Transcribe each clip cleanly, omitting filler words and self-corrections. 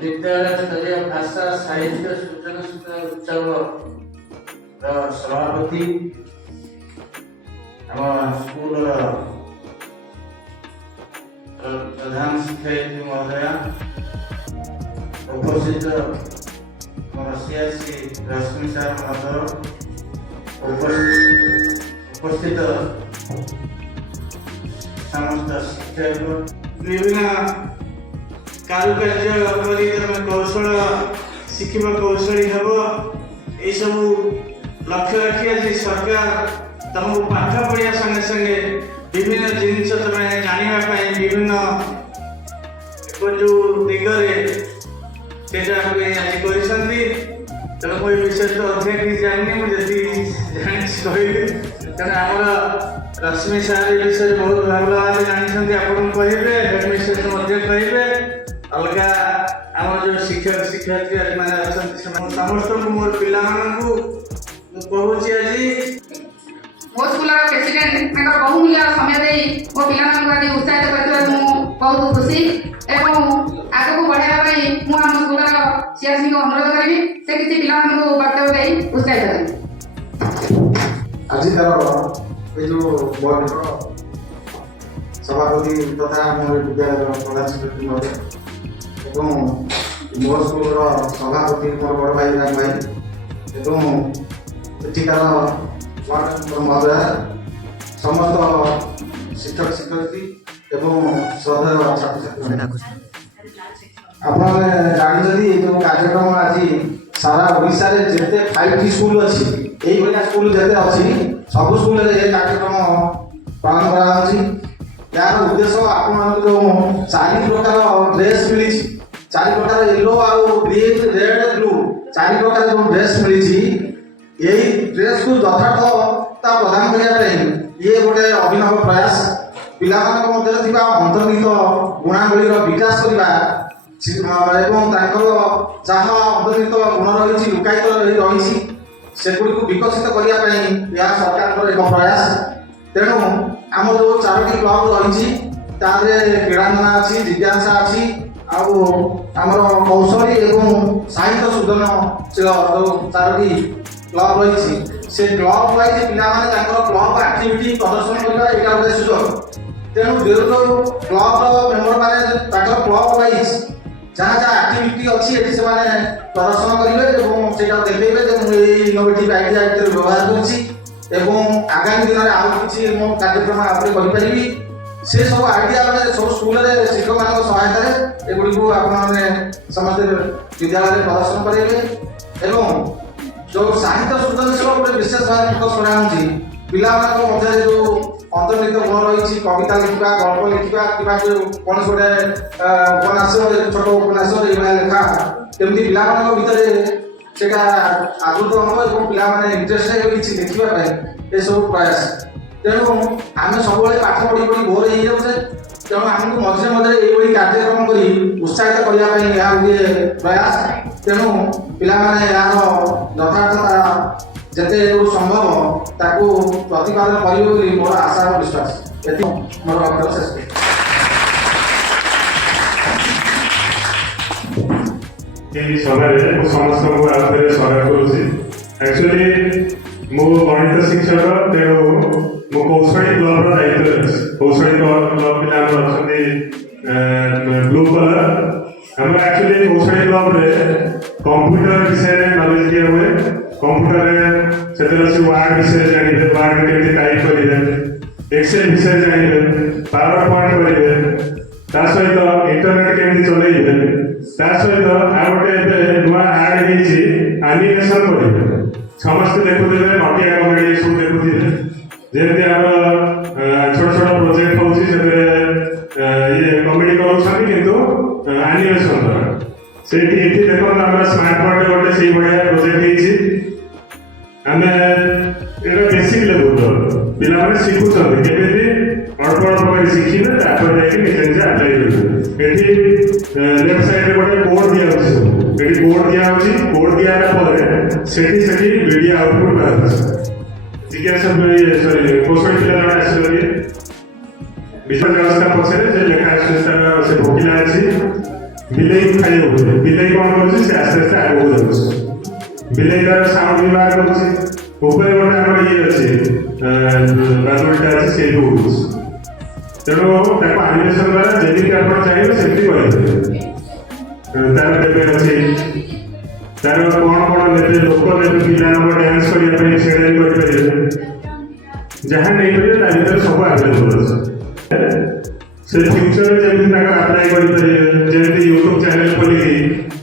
विद्यालय स्तरीय भाषा साहित्य सूचना उत्सव सभापति आम स्कूल प्रधान शिक्षयित्री महोदया उपस्थित सीआरसी रश्मि सार महोदय उपस्थित समस्त शिक्षक विभिन्न कारुकार्य कौशल शिखा कौशली हे यह सब लक्ष्य रखी आज सरकार तुमको पाठ पढ़िया संगे संगे विभिन्न जिनस तुम जानापी विभिन्न जो दिगरे आज कर तेणु कोई विशेष तो अधिक किसी जानी मुझे जानी कहली तेणु आम रश्मि सार विषय बहुत भल भाव जानते आपको कहे हेडमिस्ट्रेस कहे अलग आम जो शिक्षक शिक्षयित्री मैंने अच्छा समस्त मोर पिला कहूँ आज मो स्कूल प्रेसिडेंट बहुमूल्य समय दे मो पिला उत्साहित कर बहुत खुशी एवं आगे बढ़ाई मुझे स्कूल सीआरसी को अनुरोध करी से किसी पिला वक्तव्य दे उत्साहित करी आज जो सभापति तथा मोर विद्यालय प्रधान शिक्षक महोदय एवं मोर स्कूल सभापति मोर बड़ भाई राम भाई एवं एठिकार वार्ड महोदय समस्त शिक्षक शिक्षयित्री एवं श्रद्धेय छात्र छात्री आप जानते जो कार्यक्रम आज सारा ओडिशा रे जिते 5T स्कूल अच्छी यही स्कूल जिते अच्छी सब स्कूल कार्यक्रम पालन कराई यार उद्देश्य आप जो 4 प्रकार ड्रेस मिली 4 प्रकार येलो आउ ग्रीन रेड ब्लू 4 प्रकार जो ड्रेस मिली यही ड्रेस को यथार्थता प्रदान करने ये गोटे अभिनव प्रयास पिला मध्य अंतर्निहित गुणावली विकास करने एवं जहाँ अंतर्निहित गुण रही लुकायित रही सेगुड़ी विकसित करने सरकार एक प्रयास तेणु आम जो 4टी क्लब रही क्रीड़ांगना अच्छी जिज्ञासा अच्छी आमर कौशली एवं साहित्य सृजनशील जो 4टी क्लब रही से क्लब वाइज पाने क्लब एक्टिविटी प्रदर्शन करने यहाँ गोटे सुजोग तेणु जो क्लब मेम्बर मैंने क्लब वाइज जहाँ जहाँ एक्टिविटी अच्छी ये प्रदर्शन करेंगे देखते मुझे इनोवेटिव आइडिया व्यवहार कर आगामी दिन में आउ कि मो कार्यक्रम करी से सब आइडिया सब स्कूल शिक्षक मान सहायता एगुड़ी को आप समस्त विद्यालय प्रदर्शन करेंगे जो साहित्य सृजनशील गोटे विशेष भाव फोकस कराऊँगी पिला मध्य जो अंतर्निहित गुण रही कविता लिखा गल्प लिखा कि कौन गोटे उपन्यास छोट उपन्यास ये लेखा कमी पिला भितर से आदृत हम और पिला इंटरेस्ट किसी लिखापी ये सब प्रयास तेणु आम सब पाठ पढ़ी पढ़ी बोर हो जाऊे तेणु आमको मझे मझे ये कार्यक्रम कर उत्साहित करने गोटे प्रयास तेणु पिला यार यथार्थता जिते संभव ताकू प्रतिपादन करेंगे मोर आशा और विश्वास मोर वक्तव्य शेष समय समस्त स्वागत करुँची एक्चुअली मो गणित शिक्षक तेणु मो कौशली क्लब दायित्व कौशली क्लब पिला ब्लू कलर आम एक्चुअली कौशली क्लब कंप्यूटर विषय नॉलेज दिया हुए कंप्यूटर से वार्ड विषय जानते वार्ड केमी टाइप करेंगे एक्सेल विषय जानते पावर पॉइंट करेंगे सहित इंटरनेट केमी चलेंगे सहित आ गए नुआ आड आनिमेसन करेंगे समस्ते देखुए नटिया कमेडी सब देखुए जमी आम छोट छोट प्रोजेक्ट हो ये कमेडी करूँ आनिमेसन द्वारा से देखो आम स्मार्ट बोर्ड गोटे से भाया प्रोजेक्ट आम बेसिक लेवल पिला शिखुं केमी अल्प अल्प कर शिखिले निजे निजे आप्लाय करेंगे लेफ्ट साइड गोटे कोड दिया कोड दिया कोड दिया वीडियो आउटपुट बाहर जिज्ञासा कौशल पिला आस विश्व व्यवस्था पक्ष ହୁଏ। ବିଲେଇ କ'ଣ କରୁଛି ସେ ଆସ୍ତେ ଆସ୍ତେ ଆଗକୁ ଯାଉଛି। ବିଲେଇ ତାର ସାଉଣ୍ଡ ବି ବାହାର କରୁଛି। ଉପରେ ଗୋଟେ ଆମର ଇଏ ଅଛି ବାଦୁଡ଼ିଟା ଅଛି ସେଇଠୁ ଉଠୁଛି। ତେଣୁ ତାକୁ ଆନିମେସନ ଦ୍ୱାରା ଯେମିତି ଆପଣ ଚାହିଁବେ ସେମିତି କରିପାରିବେ। ତାର କେବେ ଅଛି ତାର କ'ଣ କ'ଣ ନେବେ ଲୋକ ନେବେ ପିଲାଙ୍କ ଡ୍ୟାନ୍ସ କରିବା ପାଇଁ ସେଇଟା ବି କରିପାରିବେ। ଯାହା ନେଇପାରିବେ ତା ଭିତରେ ସବୁ ଆଭେଲେବଲ୍ ଅଛି। ସେ ଫ୍ୟୁଚରରେ ଯେମିତି ତାଙ୍କର ଆପ୍ଲାଏ କରିପାରିବେ, ଯେମିତି ୟୁଟ୍ୟୁବ୍ ଚ୍ୟାନେଲ ଖୋଲିକି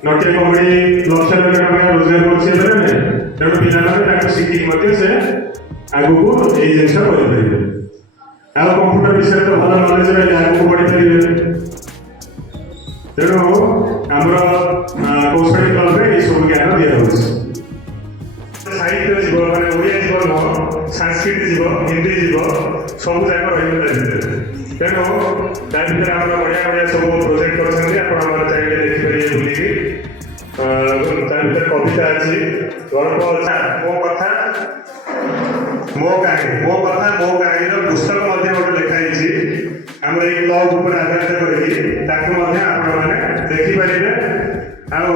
ନଟିଆ କମେଡ଼ି ଲକ୍ଷ ଲକ୍ଷ ଟଙ୍କା ରୋଜଗାର କରୁଛି ଏବେ ନା। ତେଣୁ ପିଲାମାନେ ତାକୁ ଶିଖିକି ମଧ୍ୟ ସେ ଆଗକୁ ଏଇ ଜିନିଷ କରିପାରିବେ। ଆଉ କମ୍ପ୍ୟୁଟର ବିଷୟରେ ତ ଭଲ ନଲେଜ ରହିଲେ ଆଗକୁ ବଢ଼ିପାରିବେ। ତେଣୁ ଆମର କୌଶଳୀ କ୍ଲବରେ ଏଇସବୁ ଜ୍ଞାନ ଦିଆଯାଉଛି। ସାହିତ୍ୟ ଯିବ ମାନେ ଓଡ଼ିଆ ଯିବ ନୁହଁ, ସାଂସ୍କୃତି ଯିବ, ହିନ୍ଦୀ ଯିବ, ସବୁ ଯାକ ରହିବ ତା ଭିତରେ। ତେଣୁ ତା ଭିତରେ ଆମର ବଢ଼ିଆ ବଢ଼ିଆ ସବୁ ପ୍ରୋଜେକ୍ଟ କରିଛନ୍ତି। ଆପଣ ଆମର ଚାହିଁଲେ ଦେଖିପାରିବେ ବୁଲିକି। ତା ଭିତରେ କବିତା ଅଛି, ଗଳ୍ପ ଅଛି, ମୋ କାହାଣୀର ପୁସ୍ତକ ମଧ୍ୟ ଗୋଟେ ଲେଖା ହେଇଛି। ଆମର ଏଇ କ୍ଲବ ଉପରେ ଆଧାରିତ କରିକି ତାକୁ ମଧ୍ୟ ଆପଣମାନେ ଦେଖିପାରିବେ। ଆଉ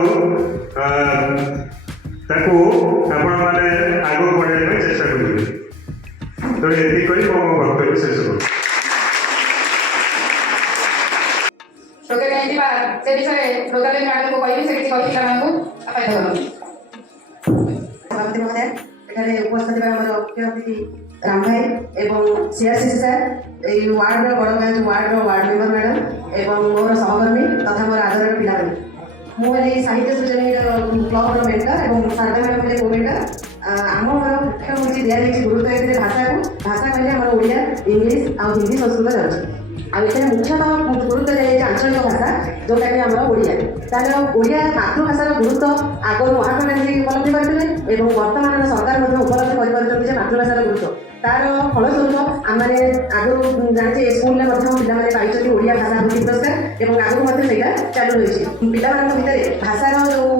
ତାକୁ ଆପଣମାନେ ଆଗକୁ ବଢ଼ାଇବା ପାଇଁ ଚେଷ୍ଟା କରିବେ। ତେଣୁ ଏତିକି କହି ମୋ ବକ୍ତବ୍ୟ ଶେଷ କରୁଛି। ରୋଜଗାର ଯାଇଥିବା ସେ ବିଷୟରେ ରୋଜାଲିନ୍ ମ୍ୟାଡ଼ାମଙ୍କୁ କହିବି, ସେ କିଛି କହି ପିଲାମାନଙ୍କୁ ଆପାୟିତ କରନ୍ତୁ। ସଭାପତି ମହୋଦୟ, ଏଠାରେ ଉପସ୍ଥିତ ଥିବା ଆମର ମୁଖ୍ୟ ଅତିଥି ରାମ ଭାଇ ଏବଂ CRCC ସାର୍, ଏଇ ୱାର୍ଡର ବଡ଼ଗାଁ ୱାର୍ଡର ୱାର୍ଡ ମେମ୍ବର ମ୍ୟାଡ଼ାମ ଏବଂ ମୋର ସହକର୍ମୀ ତଥା ମୋର ଆଦରଣୀୟ ପିଲାମାନେ, ମୁଁ ଏଇ ସାହିତ୍ୟ ସୃଜନୀର କ୍ଲବର ମେଣ୍ଟର ଏବଂ ଶାରଦା ମ୍ୟାଡ଼ାମ ହେଲେ କୋ-ମେଣ୍ଟର। ଆମର ମୁଖ୍ୟ ହେଉଛି ଦିଆଯାଇଛି ଗୁରୁତ୍ୱ ଏଥିରେ ଭାଷାକୁ। ଭାଷା କହିଲେ ଆମର ଓଡ଼ିଆ, ଇଂଲିଶ ଆଉ ହିନ୍ଦୀ, ସଂସ୍କୃତ ଯାଉଛି। ଆଉ ଏଥିରେ ମୁଖ୍ୟତଃ ଗୁରୁତ୍ୱ ଦିଆଯାଇଛି ଆଞ୍ଚଳିକ ଭାଷା, ଯେଉଁଟାକି ଆମର ଓଡ଼ିଆ। ତାହେଲେ ଓଡ଼ିଆ ମାତୃଭାଷାର ଗୁରୁତ୍ୱ ଆଗରୁ ମହାତ୍ମା ଗାନ୍ଧୀ ଉପଲବ୍ଧି କରିଥିଲେ ଏବଂ ବର୍ତ୍ତମାନର ସରକାର ମଧ୍ୟ ଉପଲବ୍ଧି କରିପାରୁଛନ୍ତି ଯେ ମାତୃଭାଷାର ଗୁରୁତ୍ୱ। ତାର ଫଳସ୍ୱରୂପ ଆମମାନେ ଆଗରୁ ଜାଣିଛେ ସ୍କୁଲରେ ମଧ୍ୟ ପିଲାମାନେ ପାଇଛନ୍ତି ଓଡ଼ିଆ ଭାଷା ବୃତ୍ତି ପୁରସ୍କାର ଏବଂ ଆଗକୁ ମଧ୍ୟ ସେଇଟା ଚାଲୁ ରହିଛି। ପିଲାମାନଙ୍କ ଭିତରେ ଭାଷାର ଯେଉଁ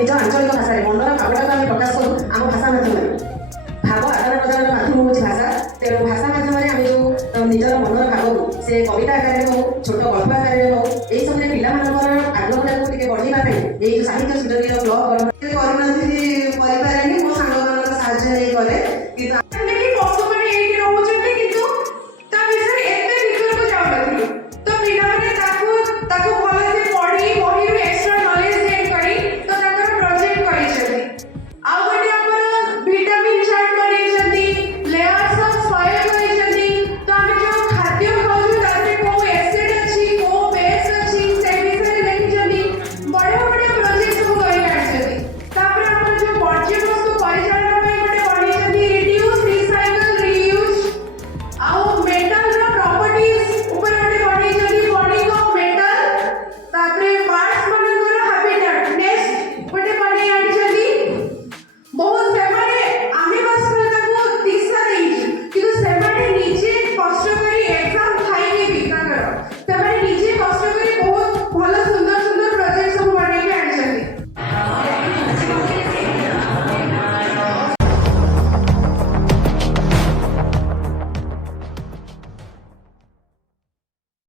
ନିଜ ଆଞ୍ଚଳିକ ଭାଷାରେ ମନର ଭାବଟାକୁ ଆମେ ପ୍ରକାଶ କରୁ ଆମ ଭାଷା ମାଧ୍ୟମରେ। ଭାବ ଆଦାନ ପ୍ରଦାନର ମାଧ୍ୟମ ହେଉଛି ଭାଷା। ତେଣୁ ଭାଷା ମାଧ୍ୟମରେ ଆମେ ଯେଉଁ ନିଜର ମନର ଭାବକୁ ସେ କବିତା ଆକାରରେ ହଉ, ଛୋଟ ଗଳ୍ପ ଆକାରରେ ହଉ, ଏଇସବୁରେ ପିଲାମାନଙ୍କର ଆଗ୍ରହଟାକୁ ଟିକେ ବଢ଼େଇବା ପାଇଁ ଏଇ ଯେଉଁ ସାହିତ୍ୟ ସୃଜନୀର କ୍ଲବ